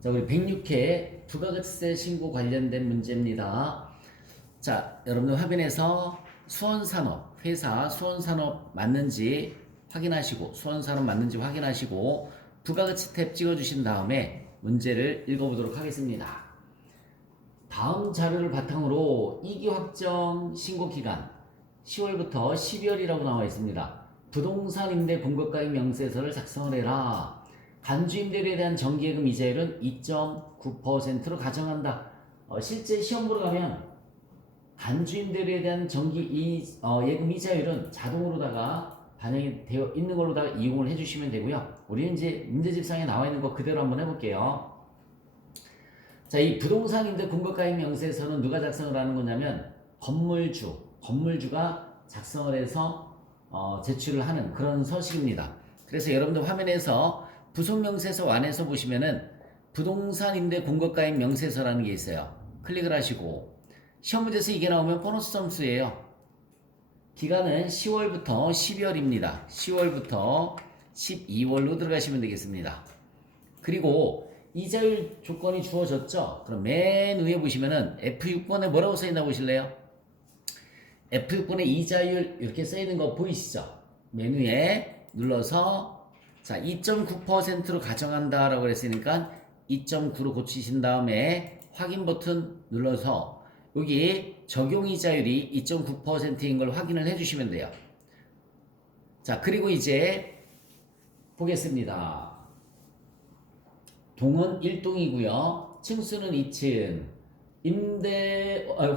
자, 우리 106회 부가가치세 신고 관련된 문제입니다. 자, 여러분들 화면에서 수원산업, 회사 수원산업 맞는지 확인하시고, 수원산업 맞는지 확인하시고, 부가가치 탭 찍어주신 다음에 문제를 읽어보도록 하겠습니다. 다음 자료를 바탕으로 이기 확정 신고 기간 10월부터 12월이라고 나와 있습니다. 부동산 임대 분급가액 명세서를 작성을 해라. 간주임대료에 대한 정기예금 이자율은 2.9%로 가정한다. 실제 시험 보러 가면 간주임대료에 대한 예금 이자율은 자동으로다가 반영이 되어 있는 걸로다가 이용을 해주시면 되고요. 우리는 이제 문제집상에 나와 있는 거 그대로 한번 해볼게요. 자, 이 부동산 임대 분급가액 명세서는 누가 작성을 하는 거냐면 건물주가 작성을 해서 제출을 하는 그런 서식입니다. 그래서 여러분들 화면에서 부속명세서 안에서 보시면은 부동산 임대 공급가액 명세서라는 게 있어요. 클릭을 하시고 시험 문제에서 이게 나오면 보너스 점수예요. 기간은 10월부터 12월입니다. 10월부터 12월로 들어가시면 되겠습니다. 그리고 이자율 조건이 주어졌죠? 그럼 맨 위에 보시면은 F6번에 뭐라고 써있나 보실래요? F6번에 이자율 이렇게 써있는 거 보이시죠? 맨 위에 눌러서 자, 2.9%로 가정한다 라고 그랬으니까 2.9로 고치신 다음에 확인 버튼 눌러서 여기 적용이자율이 2.9%인 걸 확인을 해주시면 돼요. 자, 그리고 이제 보겠습니다. 동은 1동이고요. 층수는 2층.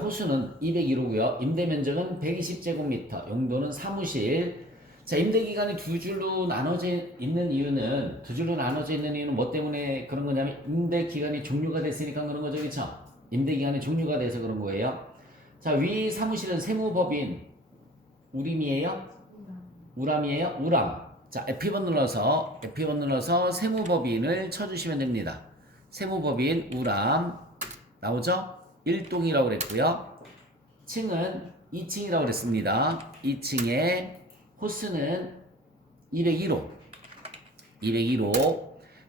호수는 201호고요. 임대 면적은 120제곱미터. 용도는 사무실. 자, 임대 기간이 두 줄로 나눠져 있는 이유는 뭐 때문에 그런 거냐면 임대 기간이 종료가 됐으니까 그런 거죠. 그렇죠? 임대 기간이 종료가 돼서 그런 거예요. 자, 위 사무실은 세무법인 우림이에요? 우람이에요? 우람. 자, F2번 눌러서 세무법인을 쳐주시면 됩니다. 세무법인 우람 나오죠? 1동이라고 그랬고요. 층은 2층이라고 그랬습니다. 2층에 호수는 201호.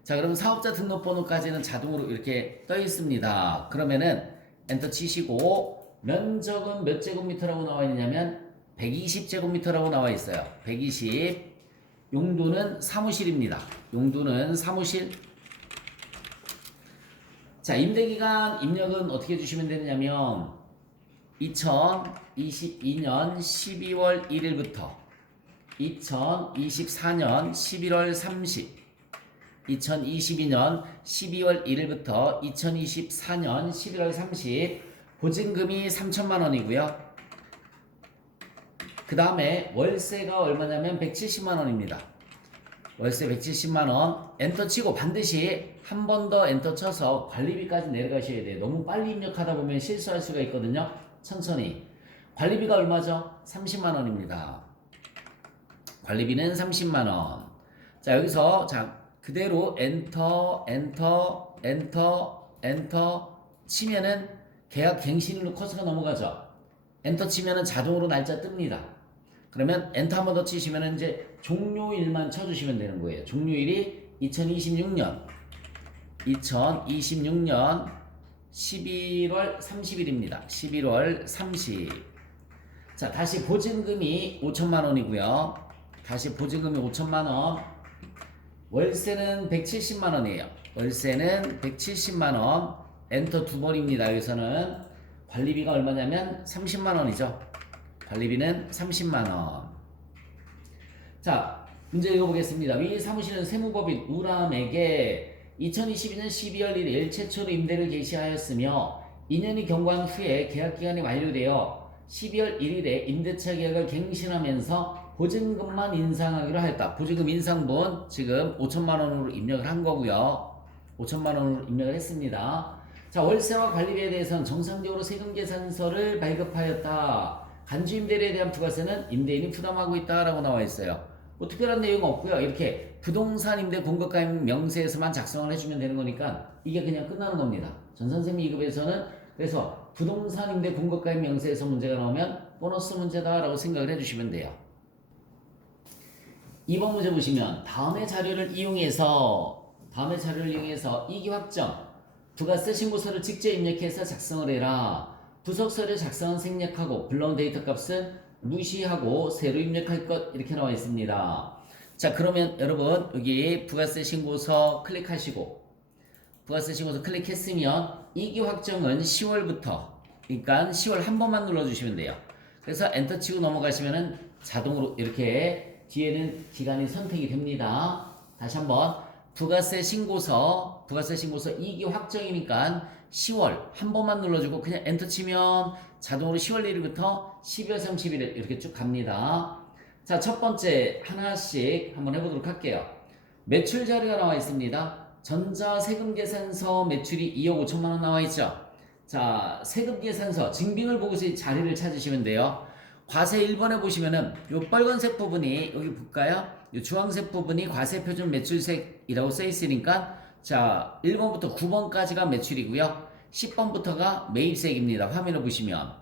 자, 그럼 사업자 등록번호까지는 자동으로 이렇게 떠 있습니다. 그러면은 엔터 치시고 면적은 몇 제곱미터라고 나와 있느냐면 120제곱미터라고 나와 있어요. 120. 용도는 사무실입니다. 용도는 사무실. 자, 임대기간 입력은 어떻게 해주시면 되느냐면 2022년 12월 1일부터 2024년 11월 30, 2022년 12월 1일부터 2024년 11월 30 보증금이 3천만 원이고요. 그 다음에 월세가 얼마냐면 170만 원입니다. 월세 170만 원. 엔터 치고 반드시 한 번 더 엔터 쳐서 관리비까지 내려가셔야 돼요. 너무 빨리 입력하다 보면 실수할 수가 있거든요. 천천히. 관리비가 얼마죠? 30만 원입니다. 관리비는 30만 원. 자, 여기서 자 그대로 엔터 치면은 계약 갱신일로 커서가 넘어가죠. 엔터 치면은 자동으로 날짜 뜹니다. 그러면 엔터 한 번 더 치시면은 이제 종료일만 쳐주시면 되는 거예요. 종료일이 2026년 11월 30일입니다. 11월 30. 자, 다시 보증금이 5천만 원이고요. 다시 보증금이 5천만 원. 월세는 170만 원이에요. 월세는 170만 원. 엔터 두 번입니다. 여기서는 관리비가 얼마냐면 30만 원이죠. 관리비는 30만 원. 자, 문제 읽어보겠습니다. 위 사무실은 세무법인 우람에게 2022년 12월 1일 최초로 임대를 개시하였으며 2년이 경과한 후에 계약기간이 완료되어 12월 1일에 임대차 계약을 갱신하면서 보증금만 인상하기로 하였다. 보증금 인상분 지금 5천만 원으로 입력을 한 거고요. 5천만 원으로 입력을 했습니다. 자, 월세와 관리비에 대해서는 정상적으로 세금계산서를 발급하였다. 간주임대료에 대한 부가세는 임대인이 부담하고 있다라고 나와 있어요. 뭐 특별한 내용 없고요. 이렇게 부동산 임대 공급가액 명세에서만 작성을 해주면 되는 거니까 이게 그냥 끝나는 겁니다. 전선생님 2급에서는 그래서 부동산 임대 공급가액 명세에서 문제가 나오면 보너스 문제다라고 생각을 해주시면 돼요. 2번 문제 보시면 다음의 자료를 이용해서 다음의 자료를 이용해서 이기 확정, 부가세 신고서를 직접 입력해서 작성을 해라. 부속서를 작성한 생략하고 불러온 데이터 값은 무시하고 새로 입력할 것 이렇게 나와 있습니다. 자, 그러면 여러분 여기 부가세 신고서 클릭하시고 부가세 신고서 클릭했으면 이기 확정은 10월부터 그러니까 10월 한 번만 눌러주시면 돼요. 그래서 엔터 치고 넘어가시면은 자동으로 이렇게 뒤에는 기간이 선택이 됩니다. 다시 한번 부가세 신고서 2기 확정이니까 10월 한 번만 눌러주고 그냥 엔터 치면 자동으로 10월 1일부터 12월 30일 이렇게 쭉 갑니다. 자, 첫 번째 하나씩 한번 해보도록 할게요. 매출 자료가 나와 있습니다. 전자세금계산서 매출이 2억 5천만 원 나와 있죠. 자, 세금계산서 증빙을 보고서 이 자리를 찾으시면 돼요. 과세 1번에 보시면은 요 빨간색 부분이 여기 볼까요? 요 주황색 부분이 과세표준 매출색이라고 써 있으니까 자 1번부터 9번까지가 매출이고요. 10번부터가 매입색입니다. 화면을 보시면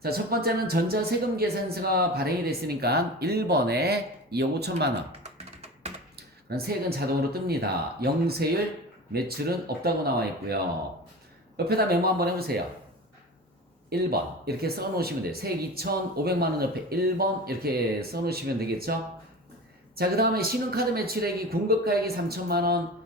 자, 첫 번째는 전자세금계산서가 발행이 됐으니까 1번에 2억 5천만 원. 그럼 세액은 자동으로 뜹니다. 영세율 매출은 없다고 나와 있고요. 옆에다 메모 한번 해보세요. 1번 이렇게 써놓으시면 돼요. 세액 2,500만원 옆에 1번 이렇게 써놓으시면 되겠죠. 자, 그 다음에 신용카드 매출액이 공급가액이 3천만원,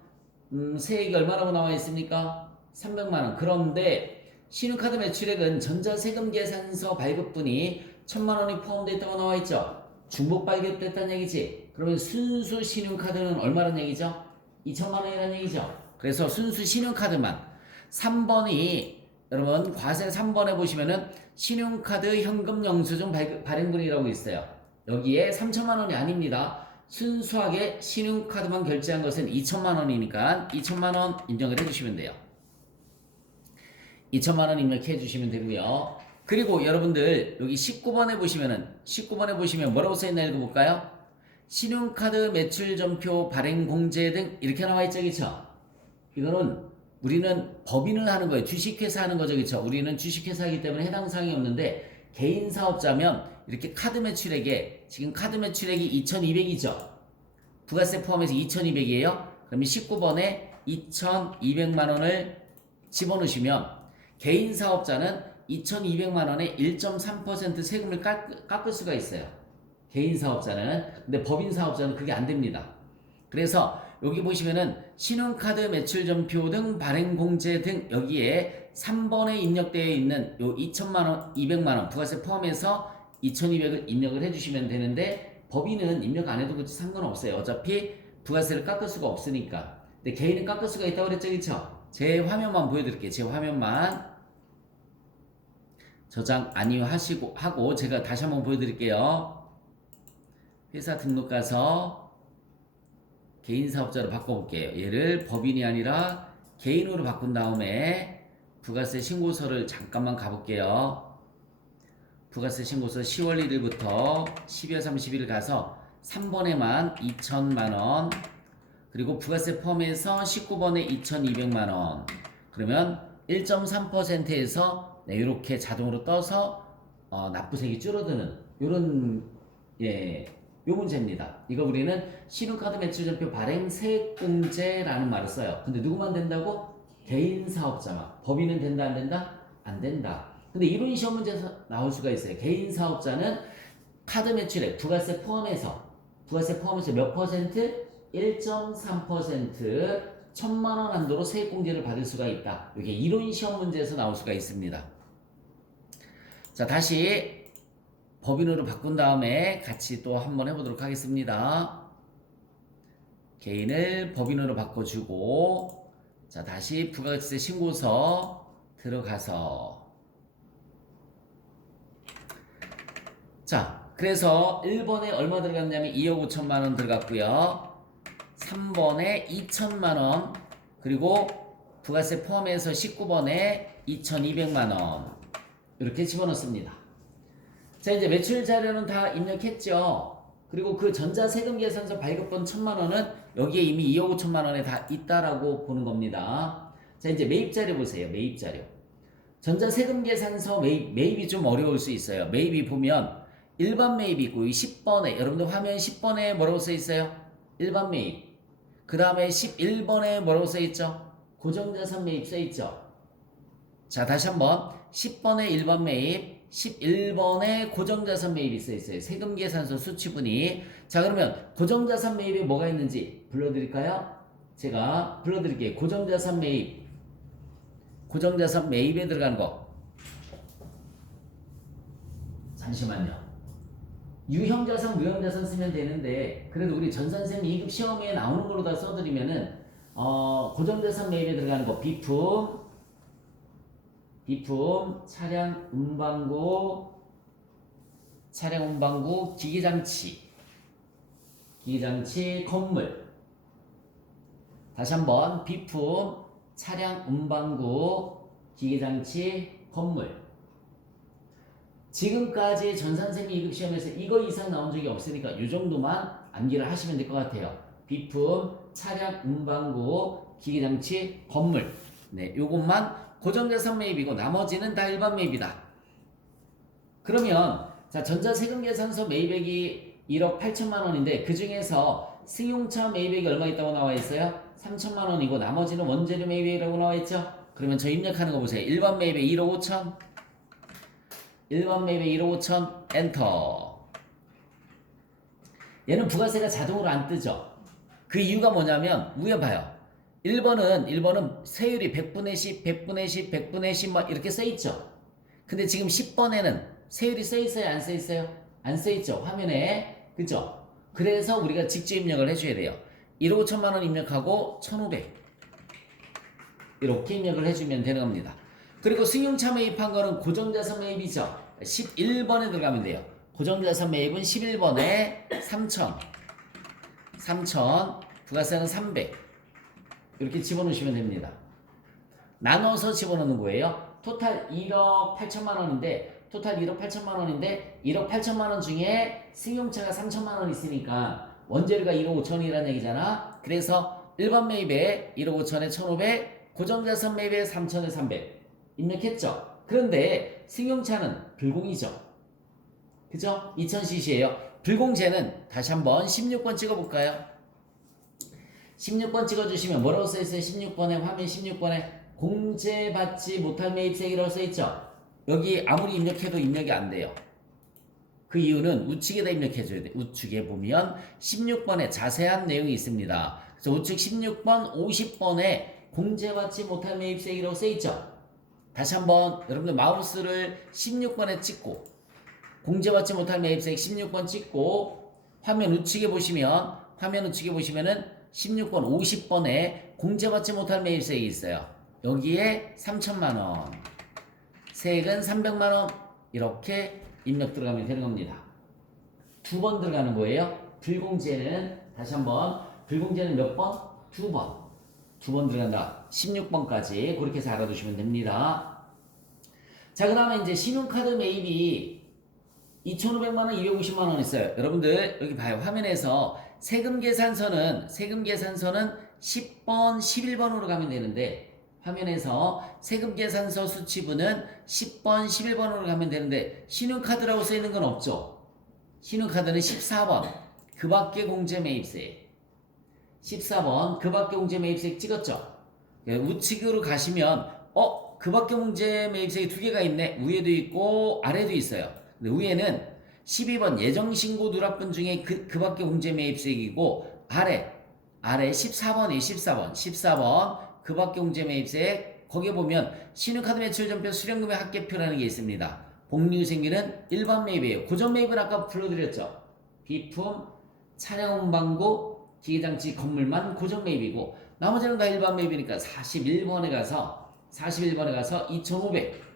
세액이 얼마라고 나와 있습니까? 300만원. 그런데 신용카드 매출액은 전자세금계산서 발급분이 1,000만원이 포함되어 있다고 나와 있죠. 중복 발급됐다는 얘기지. 그러면 순수 신용카드는 얼마란 얘기죠? 2천만원이라는 얘기죠. 그래서 순수 신용카드만 3번이 여러분 과세 3번에 보시면은 신용카드 현금 영수증 발행분이라고 있어요. 여기에 3천만 원이 아닙니다. 순수하게 신용카드만 결제한 것은 2천만 원이니까 2천만 원 인정을 해주시면 돼요. 2천만 원 입력해 주시면 되고요. 그리고 여러분들 여기 19번에 보시면 뭐라고 써있나 읽어볼까요? 신용카드 매출점표 발행 공제 등 이렇게 나와 있죠, 그쵸? 이거는 우리는 법인을 하는 거예요. 주식회사 하는 거죠, 그쵸? 우리는 주식회사이기 때문에 해당 사항이 없는데 개인 사업자면 이렇게 카드 매출액에 지금 카드 매출액이 2,200이죠. 부가세 포함해서 2,200이에요. 그러면 19번에 2,200만 원을 집어넣으시면 개인 사업자는 2,200만 원에 1.3% 세금을 깎을 수가 있어요. 개인 사업자는. 근데 법인 사업자는 그게 안 됩니다. 그래서 여기 보시면은 신용카드 매출점표 등 발행공제 등 여기에 3번에 입력되어 있는 요 2천만원, 200만원 부가세 포함해서 2,200을 입력을 해주시면 되는데 법인은 입력 안 해도 상관없어요. 어차피 부가세를 깎을 수가 없으니까. 근데 개인은 깎을 수가 있다고 그랬죠, 그쵸? 제 화면만 보여드릴게요. 제 화면만 저장 아니요 하고 제가 다시 한번 보여드릴게요. 회사 등록 가서 개인 사업자로 바꿔볼게요. 얘를 법인이 아니라 개인으로 바꾼 다음에 부가세 신고서를 잠깐만 가볼게요. 부가세 신고서 10월 1일부터 12월 30일 가서 3번에만 2천만원 그리고 부가세 포함해서 19번에 2,200만원 그러면 1.3%에서 네, 이렇게 자동으로 떠서 납부세액이 줄어드는 요런 요 문제입니다. 이거 우리는 신용카드 매출점표 발행 세액공제라는 말을 써요. 근데 누구만 된다고? 개인 사업자만. 법인은 된다 안 된다? 안 된다. 근데 이런 시험 문제에서 나올 수가 있어요. 개인 사업자는 카드 매출액 부가세 포함해서 몇 퍼센트? 1.3% 1,000만 원 한도로 세액공제를 받을 수가 있다. 이게 이론 시험 문제에서 나올 수가 있습니다. 자, 다시 법인으로 바꾼 다음에 같이 또 한번 해보도록 하겠습니다. 개인을 법인으로 바꿔주고 자, 다시 부가세 신고서 들어가서 자, 그래서 1번에 얼마 들어갔냐면 2억 5천만 원 들어갔고요. 3번에 2천만 원 그리고 부가세 포함해서 19번에 2,200만 원 이렇게 집어넣습니다. 자, 이제 매출 자료는 다 입력했죠. 그리고 그 전자세금계산서 발급분 1,000만 원은 여기에 이미 2억 5천만 원에 다 있다라고 보는 겁니다. 자, 이제 매입 자료 보세요. 매입 자료. 전자세금계산서 매입이 좀 어려울 수 있어요. 매입이 보면 일반 매입이 있고 이 10번에 여러분들 화면 10번에 뭐라고 써 있어요? 일반 매입. 그 다음에 11번에 뭐라고 써있죠? 고정자산 매입 써있죠? 자, 다시 한번 10번에 1번 매입, 11번에 고정자산 매입이 써있어요. 세금계산서 수치분이. 자, 그러면 고정자산 매입에 뭐가 있는지 불러드릴까요? 제가 불러드릴게요. 고정자산 매입. 고정자산 매입에 들어가는 거. 잠시만요. 유형자산, 무형자산 쓰면 되는데 그래도 우리 전산생 2급 시험에 나오는 걸로 다 써드리면은 고정자산 매입에 들어가는 거 비품, 차량 운반구, 기계장치, 건물. 다시 한번 비품, 차량 운반구, 기계장치, 건물. 지금까지 전산생이 2급 시험에서 이거 이상 나온 적이 없으니까 이 정도만 암기를 하시면 될 것 같아요. 비품, 차량, 운반구, 기계장치, 건물. 네, 요것만 고정자산 매입이고 나머지는 다 일반 매입이다. 그러면 자, 전자세금계산서 매입액이 1억 8천만 원인데 그 중에서 승용차 매입액이 얼마 있다고 나와 있어요? 3천만 원이고 나머지는 원재료 매입액이라고 나와 있죠? 그러면 저 입력하는 거 보세요. 일반 매입액 1억 5천, 일반 매입액 1억 5천, 엔터. 얘는 부가세가 자동으로 안 뜨죠? 그 이유가 뭐냐면 위에 봐요. 1번은 세율이 100분의 10, 100분의 10, 100분의 10 막 이렇게 써있죠? 근데 지금 10번에는 세율이 써있어요? 안 써있어요? 안 써있죠? 화면에. 그죠? 그래서 우리가 직접 입력을 해줘야 돼요. 1억 5천만 원 입력하고 1,500 이렇게 입력을 해주면 되는 겁니다. 그리고 승용차 매입한 거는 고정자산 매입이죠. 11번에 들어가면 돼요. 고정자산 매입은 11번에 3,000 부가세는 300 이렇게 집어넣으시면 됩니다. 나눠서 집어넣는 거예요. 토탈 1억 8천만 원인데 1억 8천만 원 중에 승용차가 3천만 원 있으니까 원재료가 1억 5천이라는 얘기잖아. 그래서 일반 매입에 1억 5천에 1,500, 고정자산 매입에 3천에 300 입력했죠. 그런데 승용차는 불공이죠. 그죠? 2000cc예요. 불공제는 다시 한번 16번 찍어볼까요? 16번 찍어주시면 뭐라고 써있어요? 16번에 화면 16번에 공제받지 못할 매입세액이라고 써있죠? 여기 아무리 입력해도 입력이 안 돼요. 그 이유는 우측에다 입력해줘야 돼. 우측에 보면 16번에 자세한 내용이 있습니다. 그래서 우측 16번, 50번에 공제받지 못할 매입세액이라고 써있죠? 다시 한번 여러분들 마우스를 16번에 찍고 공제받지 못할 매입세액 16번 찍고 화면 우측에 보시면은 16번, 50번에 공제받지 못할 매입세액이 있어요. 여기에 3천만 원, 세액은 300만 원 이렇게 입력 들어가면 되는 겁니다. 두 번 들어가는 거예요. 불공제는 다시 한번 불공제는 몇 번? 두 번 들어간다. 16번까지 그렇게 해서 알아두시면 됩니다. 자, 그 다음에 이제 신용카드 매입이 2,500만 원, 250만 원 있어요. 여러분들 여기 봐요. 화면에서 세금계산서는 10번, 11번으로 가면 되는데 화면에서 세금계산서 수치부는 10번, 11번으로 가면 되는데 신용카드라고 써있는 건 없죠. 신용카드는 14번 그 밖에 공제 매입세액 14번 그 밖에 공제 매입세액 찍었죠. 우측으로 가시면 그 밖에 공제 매입세액이 두 개가 있네. 위에도 있고 아래도 있어요. 근데 위에는 12번 예정신고 누락분 중에 그 밖에 공제 매입세액이고 아래 14번이 14번 그 밖에 공제 매입세액 거기에 보면 신용카드 매출전표 수령금액 합계표라는 게 있습니다. 복류 생기는 일반 매입이에요. 고정 매입은 아까 불러드렸죠. 비품, 차량 운반구, 기계장치, 건물만 고정 매입이고 나머지는 다 일반 매입이니까 41번에 가서 2,500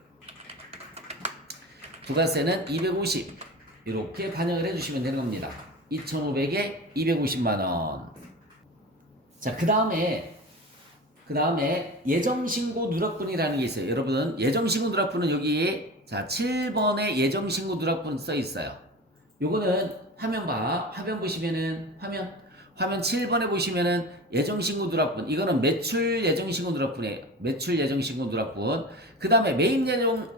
부가세는 250 이렇게 반영을 해주시면 되는 겁니다. 2,500에 250만원. 자, 그 다음에 예정신고 누락분이라는 게 있어요. 여러분 예정신고 누락분은 여기에 자 7번에 예정신고 누락분 써 있어요. 요거는 화면 보시면은 화면 7번에 보시면은 예정신고 누락분 이거는 매출 예정신고 누락분이에요. 매출 예정신고 누락분. 그 다음에 매입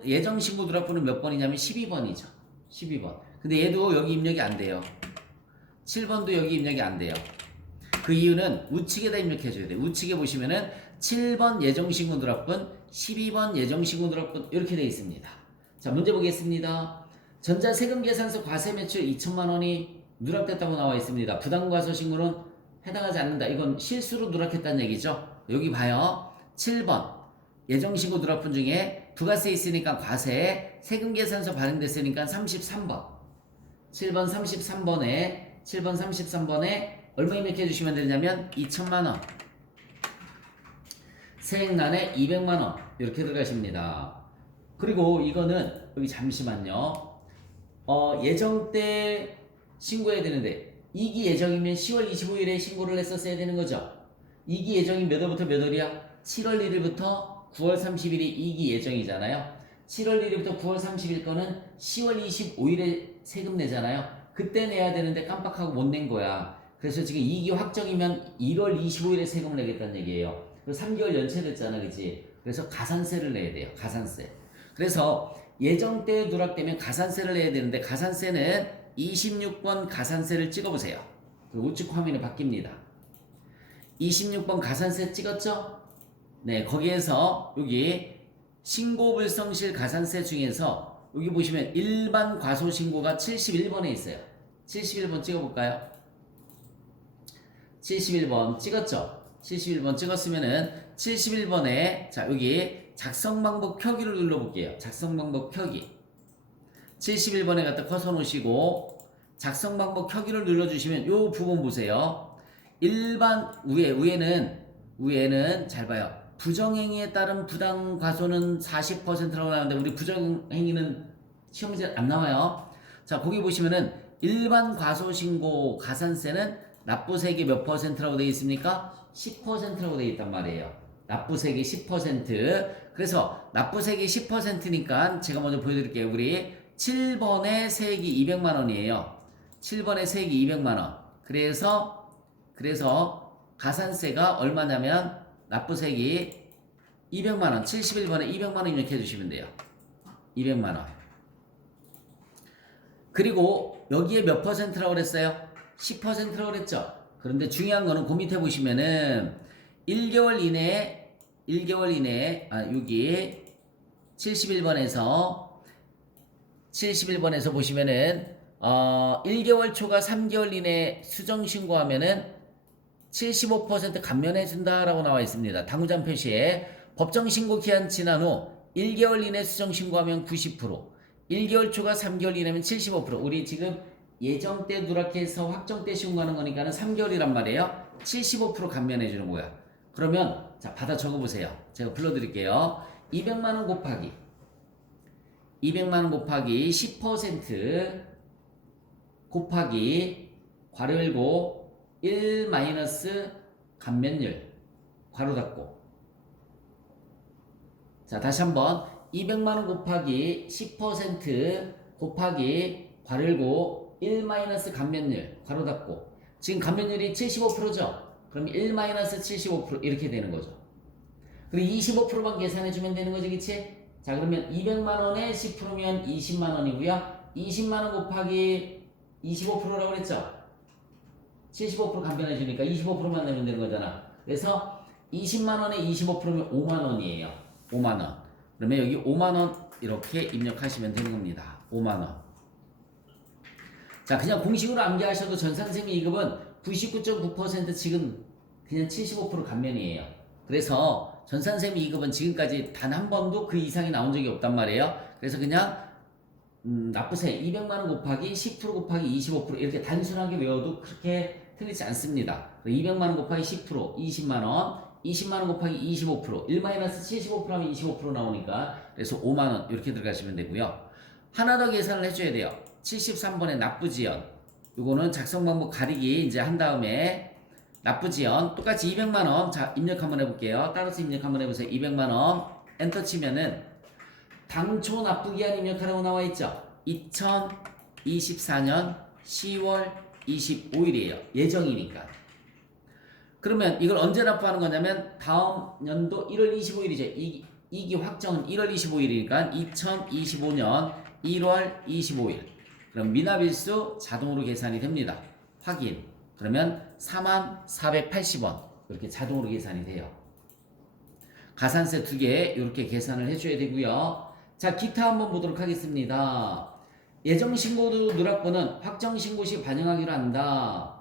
예정신고 누락분은 몇 번이냐면 12번이죠. 12번. 근데 얘도 여기 입력이 안 돼요. 7번도 여기 입력이 안 돼요. 그 이유는 우측에다 입력해줘야 돼요. 우측에 보시면은 7번 예정신고 누락분, 12번 예정신고 누락분 이렇게 되어 있습니다. 자, 문제 보겠습니다. 전자세금계산서 과세매출 2천만 원이 누락됐다고 나와 있습니다. 부당과소 신고는 해당하지 않는다. 이건 실수로 누락했다는 얘기죠. 여기 봐요. 7번 예정신고 누락분 중에 부가세 있으니까 과세, 세금계산서 발행됐으니까 33번. 7번 33번에 얼마 입력해 주시면 되냐면 2천만 원. 세액난에 200만 원 이렇게 들어가십니다. 그리고 이거는 여기 잠시만요. 예정 때 신고해야 되는데 2기 예정이면 10월 25일에 신고를 했었어야 되는 거죠. 2기 예정이 몇 월부터 몇 월이야? 7월 1일부터 9월 30일이 2기 예정이잖아요. 7월 1일부터 9월 30일 거는 10월 25일에 세금 내잖아요. 그때 내야 되는데 깜빡하고 못 낸 거야. 그래서 지금 2기 확정이면 1월 25일에 세금을 내겠다는 얘기예요. 3개월 연체됐잖아, 그치? 그래서 가산세를 내야 돼요. 가산세. 그래서 예정 때 누락되면 가산세를 내야 되는데 가산세는 26번 가산세를 찍어보세요. 그 우측 화면에 바뀝니다. 26번 가산세 찍었죠? 네, 거기에서 여기 신고불성실 가산세 중에서 여기 보시면 일반 과소신고가 71번에 있어요. 71번 찍어볼까요? 71번 찍었죠? 71번 찍었으면은 71번에 자 여기 작성방법 켜기를 눌러볼게요. 작성방법 켜기 71번에 갖다 커서 놓으시고 작성방법 켜기를 눌러주시면 요 부분 보세요. 일반 위에는 잘 봐요. 부정행위에 따른 부당과소는 40%라고 나오는데 우리 부정행위는 시험 문제 안 나와요. 자 거기 보시면은 일반 과소신고 가산세는 납부세액이 몇 %라고 되어 있습니까? 10%라고 되어 있단 말이에요. 납부세액이 10%. 그래서 납부세액이 10%니까 제가 먼저 보여드릴게요. 우리 7번의 세액이 200만 원이에요. 7번의 세액이 200만 원. 그래서 가산세가 얼마냐면 납부세액이 200만 원. 71번에 200만 원 입력해 주시면 돼요. 200만 원. 그리고 여기에 몇 %라고 그랬어요? 10%라고 그랬죠. 그런데 중요한 거는 그 밑에 보시면은 1개월 이내에 여기 71번에서 보시면은 1개월 초과 3개월 이내에 수정 신고하면은 75% 감면해 준다라고 나와 있습니다. 당구장 표시에 법정 신고 기한 지난 후 1개월 이내 수정 신고하면 90%, 1개월 초과 3개월 이내면 75%. 우리 지금 예정 때 누락해서 확정 때 신고하는 거니까는 3개월이란 말이에요. 75% 감면해 주는 거야. 그러면 자 받아 적어 보세요. 제가 불러 드릴게요. 200만 원 곱하기 10% 곱하기 괄호 열고 1 마이너스 감면율 괄호 닫고. 자 다시 한번 200만 원 곱하기 10% 곱하기 괄호 열고 1 마이너스 감면율 괄호 닫고. 지금 감면율이 75%죠? 그럼 1 마이너스 75% 이렇게 되는 거죠. 그리고 25%만 계산해주면 되는 거죠, 그치? 자 그러면 200만 원에 10%면 20만 원이고요. 20만 원 곱하기 25%라고 그랬죠? 75% 감변해주니까 25%만 내면 되는 거잖아. 그래서 20만 원에 25%면 5만 원이에요. 5만 원. 그러면 여기 5만 원 이렇게 입력하시면 되는 겁니다. 5만 원. 자 그냥 공식으로 암기하셔도 전산세미 2급은 99.9% 지금 그냥 75% 감면이에요. 그래서 전산세미 2급은 지금까지 단 한 번도 그 이상이 나온 적이 없단 말이에요. 그래서 그냥 납부세 200만 원 곱하기 10% 곱하기 25% 이렇게 단순하게 외워도 그렇게 틀리지 않습니다. 200만 원 곱하기 10% 20만 원, 20만 원 곱하기 25% 1-75%하면 25% 나오니까 그래서 5만 원 이렇게 들어가시면 되고요. 하나 더 계산을 해줘야 돼요. 73번의 납부지연 요거는 작성 방법 가리기 이제 한 다음에 납부지연 똑같이 200만 원 자 입력 한번 해볼게요. 따라서 입력 한번 해보세요. 200만 원 엔터 치면은 당초 납부기한 입력하라고 나와 있죠. 2024년 10월 25일이에요. 예정이니까. 그러면 이걸 언제 납부하는 거냐면 다음 연도 1월 25일이죠. 2기 확정은 1월 25일이니까 2025년 1월 25일. 그럼 미납일수 자동으로 계산이 됩니다. 확인. 그러면 44,480원 이렇게 자동으로 계산이 돼요. 가산세 2개 이렇게 계산을 해줘야 되고요. 자, 기타 한번 보도록 하겠습니다. 예정신고 누락분은 확정신고 시 반영하기로 한다.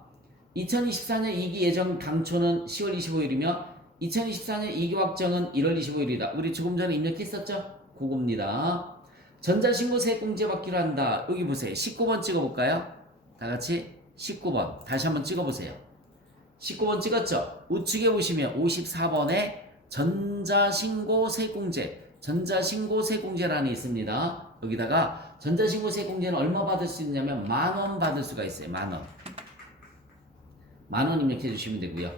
2024년 2기 예정 당초는 10월 25일이며 2024년 2기 확정은 1월 25일이다. 우리 조금 전에 입력했었죠? 그겁니다. 전자신고 세액공제 받기로 한다. 여기 보세요. 19번 찍어볼까요? 다 같이 19번 다시 한번 찍어보세요. 19번 찍었죠? 우측에 보시면 54번에 전자신고 세액공제 전자신고 세액공제란이 있습니다. 여기다가 전자신고 세액공제는 얼마 받을 수 있냐면 10,000원 받을 수가 있어요. 10,000원. 10,000원 입력해 주시면 되고요.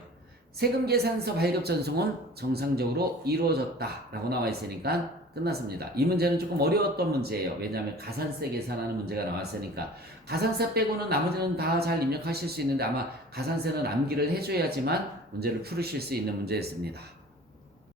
세금 계산서 발급 전송은 정상적으로 이루어졌다 라고 나와 있으니까 끝났습니다. 이 문제는 조금 어려웠던 문제예요. 왜냐하면 가산세 계산하는 문제가 나왔으니까. 가산세 빼고는 나머지는 다 잘 입력하실 수 있는데 아마 가산세는 암기를 해줘야지만 문제를 풀으실 수 있는 문제였습니다.